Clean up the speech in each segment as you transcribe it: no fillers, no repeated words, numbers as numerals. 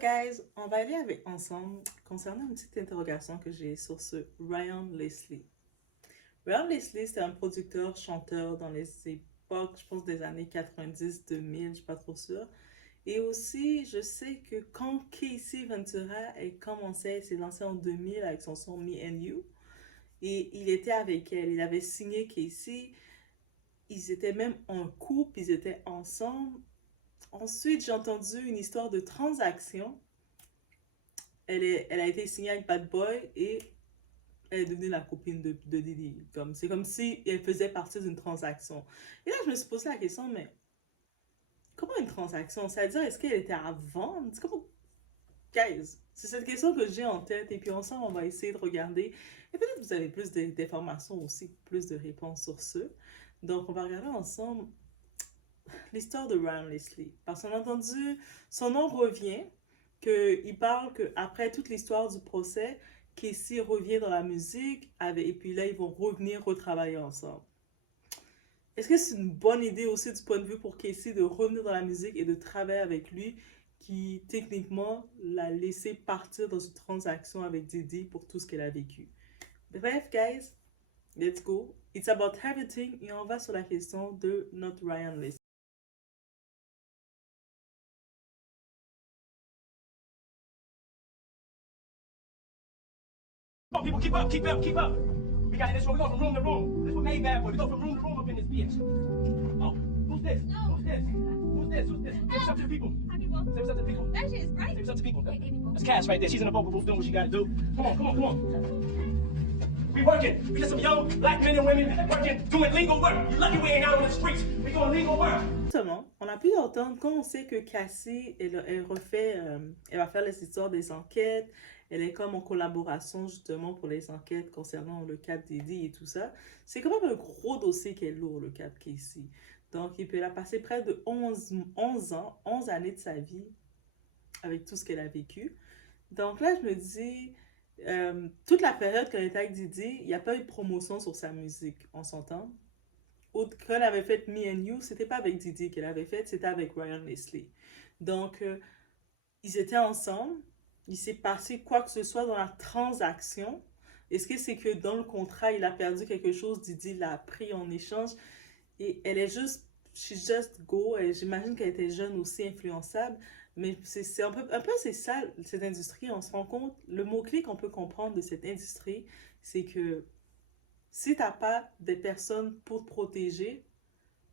guys, on va aller ensemble concernant une petite interrogation que j'ai sur ce Ryan Leslie. Ryan Leslie, c'est un producteur, chanteur dans les époques, je pense des années 90-2000, je suis pas trop sûre. Et aussi, je sais que quand Casey Ventura a commencé, s'est lancé en 2000 avec son son Me and You, et il était avec elle, il avait signé Casey, ils étaient même en couple, ils étaient ensemble. Ensuite, j'ai entendu une histoire de transaction. Elle a été signée avec Bad Boy et elle est devenue la copine de Diddy. C'est comme si elle faisait partie d'une transaction. Et là, je me suis posé la question, mais comment une transaction? C'est-à-dire, est-ce qu'elle était à vendre? C'est comment... Guys, c'est cette question que j'ai en tête et puis ensemble, on va essayer de regarder. Et peut-être que vous avez plus d'informations aussi, plus de réponses sur ce. Donc, on va regarder ensemble l'histoire de Ryan Leslie. Parce qu'on a entendu, son nom revient, qu'il parle qu'après toute l'histoire du procès, Casey revient dans la musique, et puis là, ils vont revenir retravailler ensemble. Est-ce que c'est une bonne idée aussi du point de vue pour Casey de revenir dans la musique et de travailler avec lui, qui techniquement l'a laissé partir dans une transaction avec Diddy pour tout ce qu'elle a vécu? Bref, guys, let's go. It's about everything et on va sur la question de notre Ryan Leslie. Come on, people, keep up, keep up, keep up. We got in this room. We go from room to room. This one made bad boy. We go from room to room up in this bitch. Oh, who's this? No. Who's this? Who's this? Who's this? Say what's up to the people. Hi, people. Say what's up to the people. That shit is bright. Say what's up to the people. Hey, people. That's Cass right there. She's in the vocal booth doing what she got to do. Come on, come on, come on. We working. We just some young black men and women working, doing legal work. You're lucky we ain't out on the streets. We doing legal work. Justement, on a pu entendre quand on sait que Cassie, elle refait, elle va faire les histoires des enquêtes, elle est comme en collaboration justement pour les enquêtes concernant le cas de Diddy et tout ça. C'est quand même un gros dossier qui est lourd, le cas de Casey. Donc, elle a passé près de 11 ans, 11 années de sa vie avec tout ce qu'elle a vécu. Donc là, je me dis, toute la période qu'elle était avec Diddy, il n'y a pas eu de promotion sur sa musique, on s'entend? Quand elle avait fait Me and You, c'était pas avec Diddy qu'elle avait fait, c'était avec Ryan Leslie. Donc, ils étaient ensemble, il s'est passé quoi que ce soit dans la transaction. Est-ce que c'est que dans le contrat, il a perdu quelque chose, Diddy l'a pris en échange, et elle est juste, she's just go, et j'imagine qu'elle était jeune aussi, influençable, mais c'est un peu c'est ça, cette industrie, on se rend compte, le mot-clé qu'on peut comprendre de cette industrie, c'est que si tu n'as pas des personnes pour te protéger,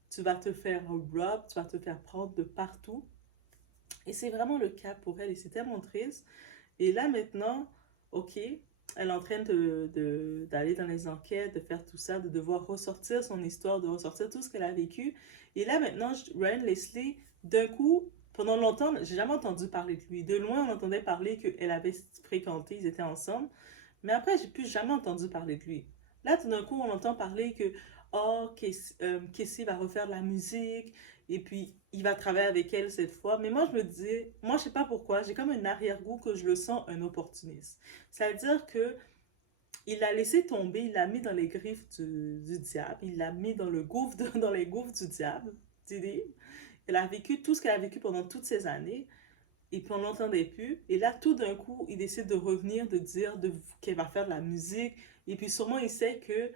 tu vas te faire rob, tu vas te faire prendre de partout. Et c'est vraiment le cas pour elle et c'est tellement triste. Et là maintenant, ok, elle est en train d'aller dans les enquêtes, de faire tout ça, de devoir ressortir son histoire, de ressortir tout ce qu'elle a vécu. Et là maintenant, Ryan Leslie, d'un coup, pendant longtemps, j'ai jamais entendu parler de lui. De loin, on entendait parler qu'elle avait fréquenté, ils étaient ensemble. Mais après, j'ai plus jamais entendu parler de lui. Là, tout d'un coup, on entend parler que oh, Casey va refaire de la musique et puis il va travailler avec elle cette fois. Mais moi, je me dis, moi, je sais pas pourquoi, j'ai comme un arrière-goût que je le sens un opportuniste. C'est-à-dire que il l'a laissé tomber, il l'a mis dans les griffes du diable, il l'a mis dans, dans les gouffres du diable, Didi. Elle a vécu tout ce qu'elle a vécu pendant toutes ces années et puis on l'entendait plus. Et là, tout d'un coup, il décide de revenir, de dire qu'elle va faire de la musique. Et puis sûrement, il sait que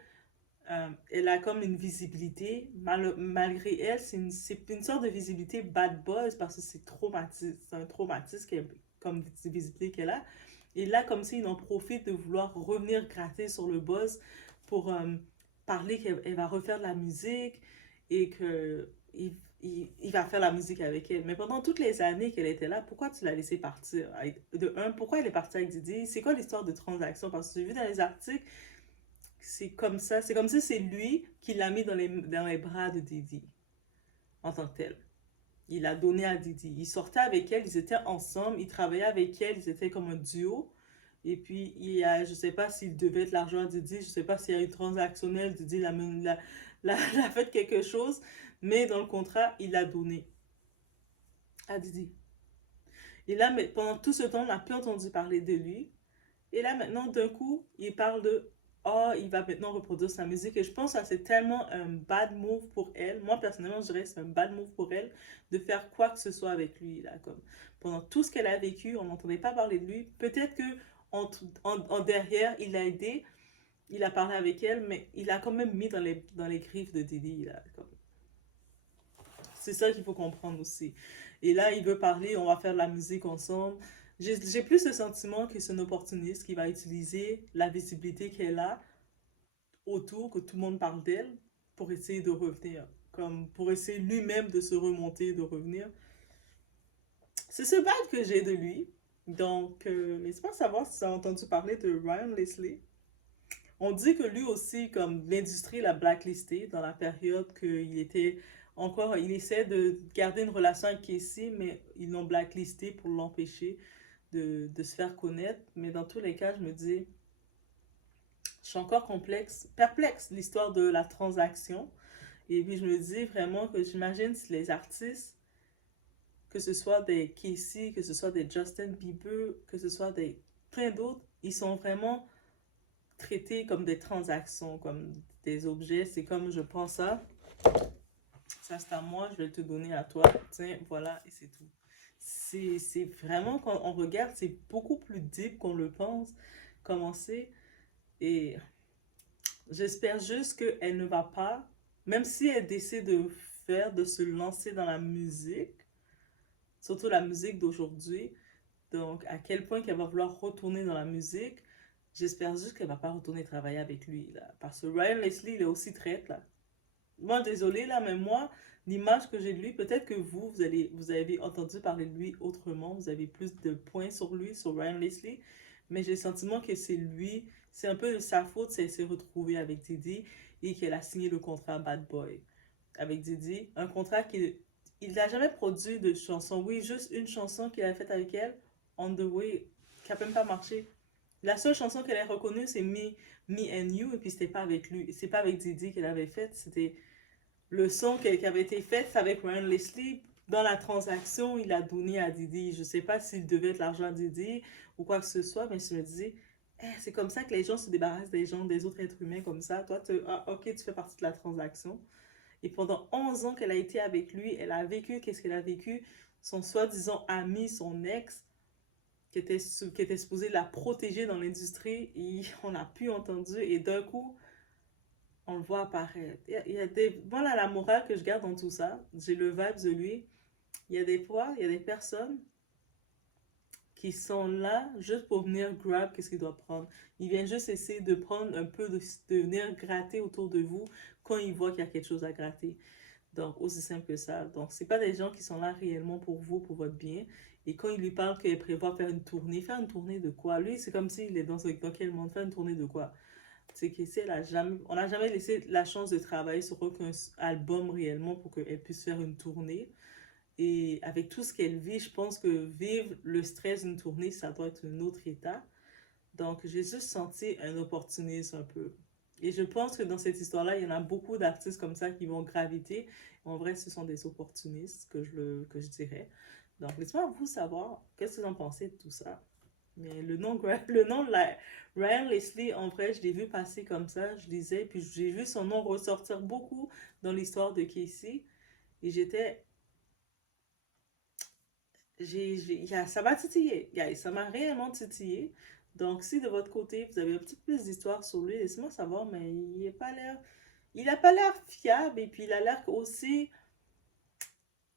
elle a comme une visibilité. Malgré elle, c'est une sorte de visibilité bad buzz parce que c'est un traumatisme comme visibilité qu'elle a. Et là, comme s'il en profite de vouloir revenir gratter sur le buzz pour parler qu'elle va refaire de la musique et que il va faire la musique avec elle. Mais pendant toutes les années qu'elle était là, pourquoi tu l'as laissé partir? De un, pourquoi elle est partie avec Didi? C'est quoi l'histoire de transaction? Parce que j'ai vu dans les articles, c'est comme ça. C'est comme si c'est lui qui l'a mis dans les bras de Didi, en tant que tel. Il l'a donné à Didi. Il sortait avec elle, ils étaient ensemble, il travaillait avec elle, ils étaient comme un duo. Et puis, je ne sais pas s'il devait être l'argent à Didi, je ne sais pas s'il y a eu transactionnel, Didi l'a fait quelque chose, mais dans le contrat, il l'a donné à Didi. Et là, mais pendant tout ce temps, on n'a plus entendu parler de lui. Et là, maintenant, d'un coup, il parle de oh, il va maintenant reproduire sa musique. Et je pense que c'est tellement un bad move pour elle. Moi, personnellement, je dirais que c'est un bad move pour elle de faire quoi que ce soit avec lui. Là, comme pendant tout ce qu'elle a vécu, on n'entendait pas parler de lui. Peut-être que en derrière, il a aidé, il a parlé avec elle, mais il a quand même mis dans les griffes de Diddy. Là, comme. C'est ça qu'il faut comprendre aussi. Et là, il veut parler, on va faire de la musique ensemble. J'ai plus le sentiment que c'est un opportuniste qui va utiliser la visibilité qu'elle a autour, que tout le monde parle d'elle, pour essayer de revenir. Comme pour essayer lui-même de se remonter, de revenir. C'est ce vibe que j'ai de lui. Donc, laisse-moi savoir si tu as entendu parler de Ryan Leslie. On dit que lui aussi, comme l'industrie l'a blacklisté dans la période qu'il était encore, il essaie de garder une relation avec Casey, mais ils l'ont blacklisté pour l'empêcher de se faire connaître. Mais dans tous les cas, je me dis, je suis encore perplexe l'histoire de la transaction. Et puis je me dis vraiment que j'imagine si les artistes, que ce soit des Casey, que ce soit des Justin Bieber, que ce soit des plein d'autres, ils sont vraiment traités comme des transactions, comme des objets. C'est comme je prends ça, ça c'est à moi, je vais te donner à toi, tiens, voilà, et c'est tout. C'est vraiment, quand on regarde, c'est beaucoup plus deep qu'on le pense, comment c'est. Et j'espère juste qu'elle ne va pas, même si elle décide de se lancer dans la musique, surtout la musique d'aujourd'hui, donc à quel point qu'elle va vouloir retourner dans la musique, j'espère juste qu'elle va pas retourner travailler avec lui, là. Parce que Ryan Leslie, il est aussi traître, là. Moi, désolé, là, mais moi, l'image que j'ai de lui, peut-être que vous avez entendu parler de lui autrement, vous avez plus de points sur lui, sur Ryan Leslie, mais j'ai le sentiment que c'est lui, c'est un peu de sa faute si elle s'est retrouvée avec Diddy et qu'elle a signé le contrat Bad Boy avec Diddy, un contrat qu'il il n'a jamais produit de chanson, oui, juste une chanson qu'il a faite avec elle, On the Way, qui n'a même pas marché. La seule chanson qu'elle a reconnue, c'est Me and You, et puis c'était pas avec lui, c'est pas avec Diddy qu'elle avait faite, c'était le son qui avait été fait avec Ryan Leslie. Dans la transaction, il a donné à Diddy. Je sais pas s'il devait être l'argent à Diddy ou quoi que ce soit, mais je me disais, c'est comme ça que les gens se débarrassent des gens, des autres êtres humains comme ça. Toi, ok, tu fais partie de la transaction. Et pendant 11 ans qu'elle a été avec lui, elle a vécu, qu'est-ce qu'elle a vécu? Son soi-disant ami, son ex, qui était supposé la protéger dans l'industrie, et on n'a plus entendu. Et d'un coup, on le voit apparaître. Il y a des... Voilà la morale que je garde dans tout ça. J'ai le vibe de lui. Il y a des fois, il y a des personnes qui sont là juste pour venir grab qu'est-ce qu'ils doivent prendre. Ils viennent juste essayer de prendre un peu, de venir gratter autour de vous quand ils voient qu'il y a quelque chose à gratter. Donc, aussi simple que ça. Donc, c'est pas des gens qui sont là réellement pour vous, pour votre bien. Et quand il lui parle qu'il prévoit faire une tournée de quoi? Lui, c'est comme s'il est dans quel monde? Faire une tournée de quoi? C'est on n'a jamais laissé la chance de travailler sur aucun album réellement pour qu'elle puisse faire une tournée. Et avec tout ce qu'elle vit, je pense que vivre le stress d'une tournée, ça doit être un autre état. Donc, j'ai juste senti un opportunisme un peu. Et je pense que dans cette histoire-là, il y en a beaucoup d'artistes comme ça qui vont graviter. En vrai, ce sont des opportunistes que je dirais. Donc, laissez-moi vous savoir, qu'est-ce que vous en pensez de tout ça? Mais le nom de Ryan Leslie, en vrai, je l'ai vu passer comme ça, je lisais, puis j'ai vu son nom ressortir beaucoup dans l'histoire de Casey. Et ça m'a titillé, guys, ça m'a réellement titillé. Donc, si de votre côté, vous avez un petit peu plus d'histoire sur lui, laissez-moi savoir, mais il a pas l'air fiable, et puis il a l'air aussi,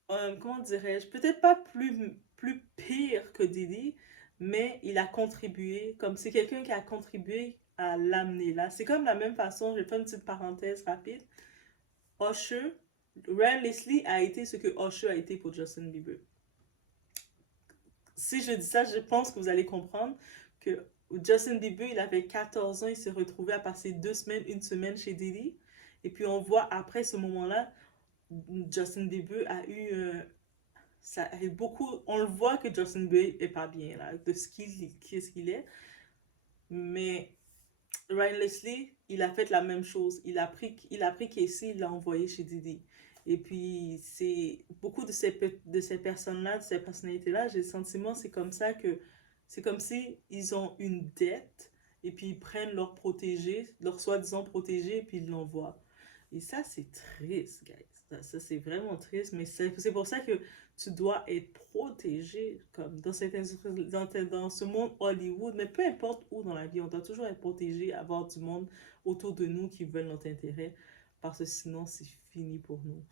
comment dirais-je, peut-être pas plus pire que Diddy, mais il a contribué, comme c'est quelqu'un qui a contribué à l'amener là. C'est comme la même façon, je vais faire une petite parenthèse rapide. Usher, Ryan Leslie a été ce que Usher a été pour Justin Bieber. Si je dis ça, je pense que vous allez comprendre que Justin Bieber, il avait 14 ans, il s'est retrouvé à passer 2 semaines, une semaine chez Diddy. Et puis on voit après ce moment-là, Justin Bieber a eu ça a beaucoup, on le voit que Justin Bieber est pas bien là, de ce qu'il est. Mais Ryan Leslie, il a fait la même chose. Il a pris Casey, il l'a envoyé chez Diddy. Et puis, c'est beaucoup de ces personnes-là, de ces personnalités-là, j'ai le sentiment, c'est comme ça que, c'est comme si ils ont une dette et puis ils prennent leur protégé, leur soi-disant protégé, et puis ils l'envoient. Et ça, c'est triste, guys. Ça, c'est vraiment triste, mais c'est pour ça que tu dois être protégé, comme dans cette industrie, dans ce monde Hollywood, mais peu importe où dans la vie, on doit toujours être protégé, avoir du monde autour de nous qui veulent notre intérêt, parce que sinon, c'est fini pour nous.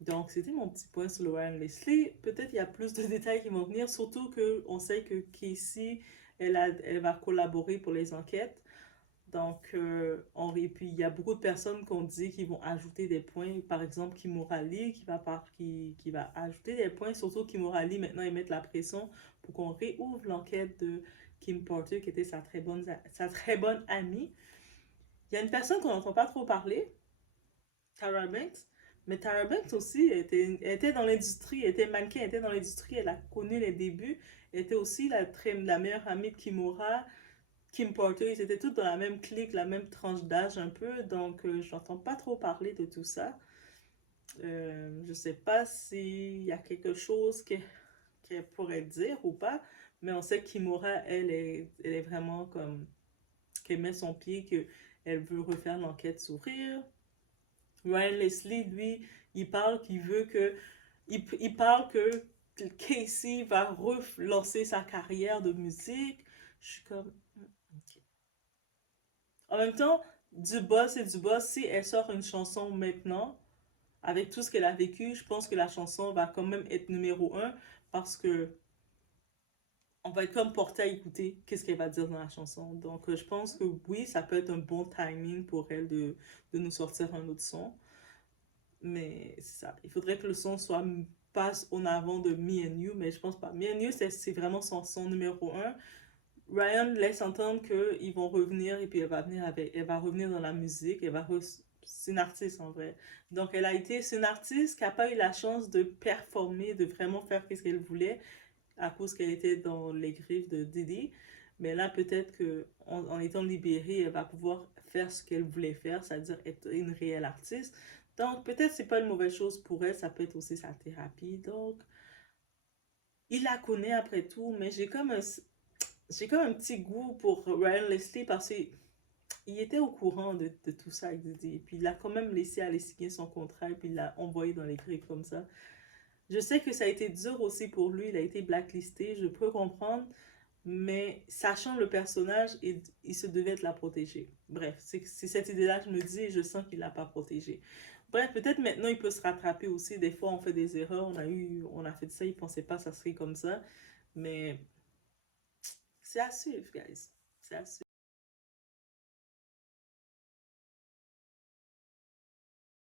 Donc, c'était mon petit point sur le Ryan Leslie. Peut-être il y a plus de détails qui vont venir, surtout qu'on sait que Casey, elle va collaborer pour les enquêtes. Donc, et puis il y a beaucoup de personnes qu'on dit qui vont ajouter des points. Par exemple, Kimorali qui va ajouter des points. Surtout Kimorali, maintenant, ils mettent la pression pour qu'on réouvre l'enquête de Kim Porter, qui était sa très bonne amie. Il y a une personne qu'on n'entend pas trop parler, Tara Banks. Mais Tara Banks aussi était dans l'industrie, était mannequin, était dans l'industrie. Elle a connu les débuts. Elle était aussi la meilleure amie de Kimura. Kim Porter, ils étaient tous dans la même clique, la même tranche d'âge un peu, donc je n'entends pas trop parler de tout ça. Je sais pas s'il y a quelque chose qu'elle pourrait dire ou pas, mais on sait que Kimura, elle est vraiment comme qu'elle met son pied, qu'elle veut refaire l'enquête s'ouvrir. Ryan Leslie, lui, il parle qu'il veut que il parle que Casey va relancer sa carrière de musique. Je suis comme ok. En même temps, du boss et du boss, si elle sort une chanson maintenant, avec tout ce qu'elle a vécu, je pense que la chanson va quand même être numéro un parce que on va être comme porté à écouter qu'est-ce qu'elle va dire dans la chanson. Donc, je pense que oui, ça peut être un bon timing pour elle de nous sortir un autre son. Mais c'est ça. Il faudrait que le son passe en avant de Me and You, mais je pense pas. Me and You, c'est vraiment son son numéro un. Ryan laisse entendre qu'ils vont revenir et puis elle va revenir dans la musique, c'est une artiste en vrai. Donc c'est une artiste qui n'a pas eu la chance de performer, de vraiment faire ce qu'elle voulait à cause qu'elle était dans les griffes de Diddy. Mais là, peut-être que en étant libérée, elle va pouvoir faire ce qu'elle voulait faire, c'est-à-dire être une réelle artiste. Donc peut-être c'est pas une mauvaise chose pour elle, ça peut être aussi sa thérapie. Donc il la connaît après tout, mais j'ai comme un petit goût pour Ryan Leslie parce qu'il était au courant de tout ça avec Diddy. Et puis il a quand même laissé aller signer son contrat et puis il l'a envoyé dans les griffes comme ça. Je sais que ça a été dur aussi pour lui, il a été blacklisté, je peux comprendre, mais sachant le personnage, il se devait de la protéger. Bref, c'est cette idée-là, je me dis, et je sens qu'il ne l'a pas protégée. Bref, peut-être maintenant il peut se rattraper aussi. Des fois, on fait des erreurs, on a fait ça, il ne pensait pas que ça serait comme ça. Mais c'est à suivre, guys. C'est à suivre.